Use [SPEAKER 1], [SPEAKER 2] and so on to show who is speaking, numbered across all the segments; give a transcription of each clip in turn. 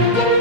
[SPEAKER 1] Thank
[SPEAKER 2] you.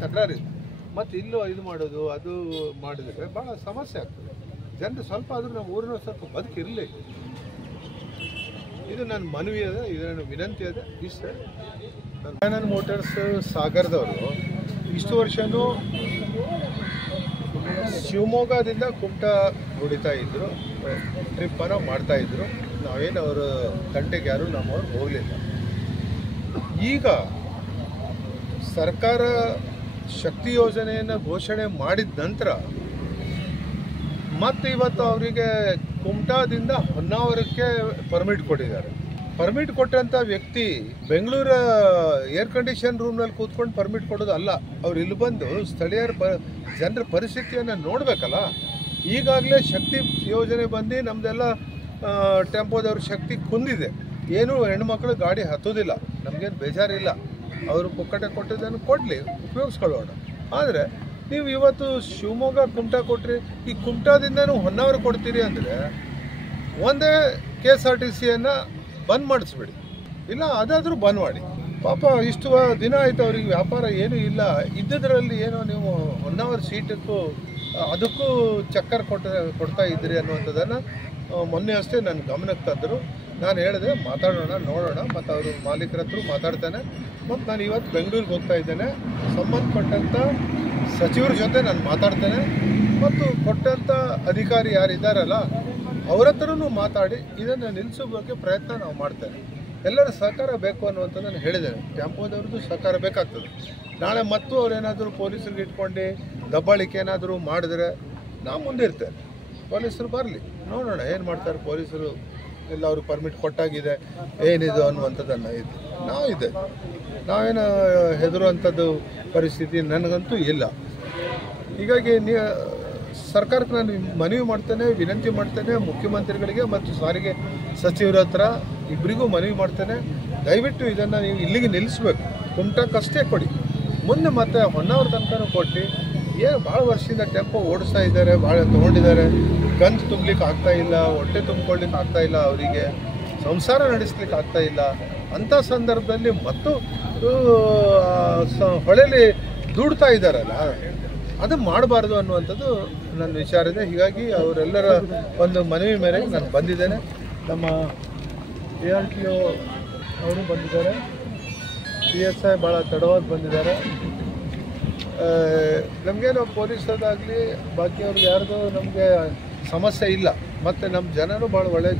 [SPEAKER 2] ತಕರಾರಿಲ್ಲ ಮತ್ತು ಇಲ್ಲೂ ಇದು ಮಾಡೋದು, ಅದು ಮಾಡಿದರೆ ಭಾಳ ಸಮಸ್ಯೆ ಆಗ್ತದೆ. ಜನರು ಸ್ವಲ್ಪ ಆದರೂ ನಮ್ಮ ಊರಿನ ಸ್ವಲ್ಪ ಬದುಕಿರಲಿ. ಇದು ನನ್ನ ಮನವಿ ಅದ, ಇದು ನನ್ನ ವಿನಂತಿ ಅದ. ಇಷ್ಟೇ ಮೋಟರ್ಸ್ ಸಾಗರದವರು ಇಷ್ಟು ವರ್ಷನೂ ಶಿವಮೊಗ್ಗದಿಂದ ಕುಮಟಾ ಹೊಡಿತಾ ಇದ್ರು, ಟ್ರಿಪ್ಪನ್ನು ಮಾಡ್ತಾ ಇದ್ರು. ನಾವೇನು ಅವರು ತಂಟೆಗೆ ಯಾರು ನಮ್ಮವ್ರು ಹೋಗಲಿಲ್ಲ. ಈಗ ಸರ್ಕಾರ ಶಕ್ತಿ ಯೋಜನೆಯನ್ನು ಘೋಷಣೆ ಮಾಡಿದ ನಂತರ ಮತ್ತೆ ಇವತ್ತು ಅವರಿಗೆ ಕುಮಟಾದಿಂದ ಹೊನ್ನಾವರಕ್ಕೆ ಪರ್ಮಿಟ್ ಕೊಟ್ಟಿದ್ದಾರೆ. ಪರ್ಮಿಟ್ ಕೊಟ್ಟಂಥ ವ್ಯಕ್ತಿ ಬೆಂಗಳೂರ ಏರ್ ಕಂಡೀಷನ್ ರೂಮ್ನಲ್ಲಿ ಕೂತ್ಕೊಂಡು ಪರ್ಮಿಟ್ ಕೊಡೋದು ಅಲ್ಲ. ಅವ್ರು ಇಲ್ಲಿ ಬಂದು ಸ್ಥಳೀಯರ ಪ, ಜನರ ಪರಿಸ್ಥಿತಿಯನ್ನು ನೋಡಬೇಕಲ್ಲ? ಈಗಾಗಲೇ ಶಕ್ತಿ ಯೋಜನೆ ಬಂದು ನಮ್ಮದೆಲ್ಲ ಟೆಂಪೋದವ್ರ ಶಕ್ತಿ ಕುಂದಿದೆ. ಏನು ಹೆಣ್ಮಕ್ಳು ಗಾಡಿ ಹತ್ತೋದಿಲ್ಲ. ನಮಗೇನು ಬೇಜಾರಿಲ್ಲ. ಅವರು ಪುಕ್ಕಟೆ ಕೊಟ್ಟಿದ್ದನ್ನು ಕೊಡಲಿ, ಉಪಯೋಗಿಸ್ಕೊಳ್ಳೋಣ. ಆದರೆ ನೀವು ಇವತ್ತು ಶಿವಮೊಗ್ಗ ಕುಮಟಾ ಕೊಟ್ರಿ, ಈ ಕುಮಟಾದಿಂದನೂ ಹೊನ್ನಾವರ ಕೊಡ್ತೀರಿ ಅಂದರೆ ಒಂದೇ ಕೆ ಎಸ್ ಆರ್ ಟಿ ಸಿಯನ್ನು ಬಂದ್ ಮಾಡಿಸ್ಬಿಡಿ. ಇಲ್ಲ, ಅದಾದರೂ ಬಂದ್ ಮಾಡಿ. ಪಾಪ, ಇಷ್ಟು ದಿನ ಆಯ್ತು ಅವ್ರಿಗೆ ವ್ಯಾಪಾರ ಏನೂ ಇಲ್ಲ. ಇದ್ದದ್ರಲ್ಲಿ ಏನೋ ನೀವು ಹೊನ್ನಾವರ ಸೀಟಕ್ಕೂ, ಅದಕ್ಕೂ ಚಕ್ಕರ್ ಕೊಟ್ಟ, ಕೊಡ್ತಾ ಇದ್ದೀರಿ ಅನ್ನುವಂಥದ್ದನ್ನು ಮೊನ್ನೆ ಅಷ್ಟೇ ನನ್ನ ಗಮನಕ್ಕೆ ತಂದರು. ನಾನು ಹೇಳಿದೆ, ಮಾತಾಡೋಣ, ನೋಡೋಣ, ಮತ್ತು ಅವರು ಮಾಲೀಕರ ಹತ್ರ ಮಾತಾಡ್ತಾನೆ. ಮತ್ತು ನಾನು ಇವತ್ತು ಬೆಂಗಳೂರಿಗೆ ಹೋಗ್ತಾ ಇದ್ದೇನೆ. ಸಂಬಂಧಪಟ್ಟಂಥ ಸಚಿವರ ಜೊತೆ ನಾನು ಮಾತಾಡ್ತೇನೆ. ಮತ್ತು ಕೊಟ್ಟಂಥ ಅಧಿಕಾರಿ ಯಾರಿದ್ದಾರಲ್ಲ ಅವ್ರ ಹತ್ರನೂ ಮಾತಾಡಿ, ಇದನ್ನು ನಿಲ್ಲಿಸೋ ಬಗ್ಗೆ ಪ್ರಯತ್ನ ನಾವು ಮಾಡ್ತೇವೆ ಎಲ್ಲರ ಸಹಕಾರ ಬೇಕು ಅನ್ನುವಂಥದ್ದನ್ನು ಹೇಳಿದ್ದೇನೆ. ಟೆಂಪೋದವ್ರದ್ದು ಸಹಕಾರ ಬೇಕಾಗ್ತದೆ. ನಾಳೆ ಮತ್ತು ಅವರೇನಾದರೂ ಪೊಲೀಸರಿಗೆ ಇಟ್ಕೊಂಡು ದಬ್ಬಾಳಿಕೆ ಏನಾದರೂ ಮಾಡಿದ್ರೆ ನಾವು ಮುಂದೆ ಇರ್ತೇವೆ ಪೊಲೀಸರು ಬರಲಿ. ನೋಡೋಣ, ಏನು ಮಾಡ್ತಾರೆ ಪೊಲೀಸರು? ಇಲ್ಲ ಅವ್ರಿಗೆ ಪರ್ಮಿಟ್ ಕೊಟ್ಟಾಗಿದೆ. ಏನಿದು ಅನ್ನುವಂಥದ್ದನ್ನು ಇದು. ನಾವು ಇದೆ. ನಾವೇನು ಹೆದರುವಂಥದ್ದು ಪರಿಸ್ಥಿತಿ ನನಗಂತೂ ಇಲ್ಲ. ಹೀಗಾಗಿ ನೀ ಸರ್ಕಾರಕ್ಕೆ ನಾನು ಮನವಿ ಮಾಡ್ತೇನೆ, ವಿನಂತಿ ಮಾಡ್ತೇನೆ, ಮುಖ್ಯಮಂತ್ರಿಗಳಿಗೆ ಮತ್ತು ಸಾರಿಗೆ ಸಚಿವರ ಹತ್ರ ಇಬ್ಬರಿಗೂ ಮನವಿ ಮಾಡ್ತೇನೆ. ದಯವಿಟ್ಟು ಇದನ್ನು ನೀವು ಇಲ್ಲಿಗೆ ನಿಲ್ಲಿಸ್ಬೇಕು. ಕುಮಟಕ್ಕಷ್ಟೇ ಕೊಡಿ. ಮುಂದೆ ಮತ್ತೆ ಹೊನ್ನಾವರ ತನಕನೂ ಕೊಟ್ಟು. ಏನು ಭಾಳ ವರ್ಷದಿಂದ ಟೆಂಪೋ ಓಡಿಸ್ತಾ ಇದ್ದಾರೆ ಭಾಳ ತೊಗೊಂಡಿದ್ದಾರೆ. ಗಂಜ್ ತುಂಬಲಿಕ್ಕೆ ಆಗ್ತಾ ಇಲ್ಲ, ಹೊಟ್ಟೆ ತುಂಬ್ಕೊಳ್ಲಿಕ್ಕೆ ಆಗ್ತಾ ಇಲ್ಲ ಅವರಿಗೆ. ಸಂಸಾರ ನಡೆಸ್ಲಿಕ್ಕೆ ಆಗ್ತಾ ಇಲ್ಲ. ಅಂಥ ಸಂದರ್ಭದಲ್ಲಿ ಮತ್ತು ಹೊಳೆಲಿ ದುಡ್ತಾ ಇದ್ದಾರಲ್ಲ, ಅದು ಮಾಡಬಾರ್ದು ಅನ್ನುವಂಥದ್ದು ನನ್ನ ವಿಚಾರ ಇದೆ. ಹೀಗಾಗಿ ಅವರೆಲ್ಲರ ಒಂದು ಮನವಿ ಮೇರೆಗೆ ನಾನು ಬಂದಿದ್ದೇನೆ. ನಮ್ಮ ಎ ಆರ್ ಟಿ ಒ ಅವರು ಬಂದಿದ್ದಾರೆ. ಪಿ ಎಸ್ ಐ ಭಾಳ ತಡವಾಗಿ ಬಂದಿದ್ದಾರೆ. ನಮಗೇನು ಪೊಲೀಸದಾಗಲಿ ಬಾಕಿಯವ್ರಿಗೆ ಯಾರ್ದು ನಮಗೆ ಸಮಸ್ಯೆ ಇಲ್ಲ. ಮತ್ತು ನಮ್ಮ ಜನರು ಭಾಳ ಒಳ್ಳೆಯ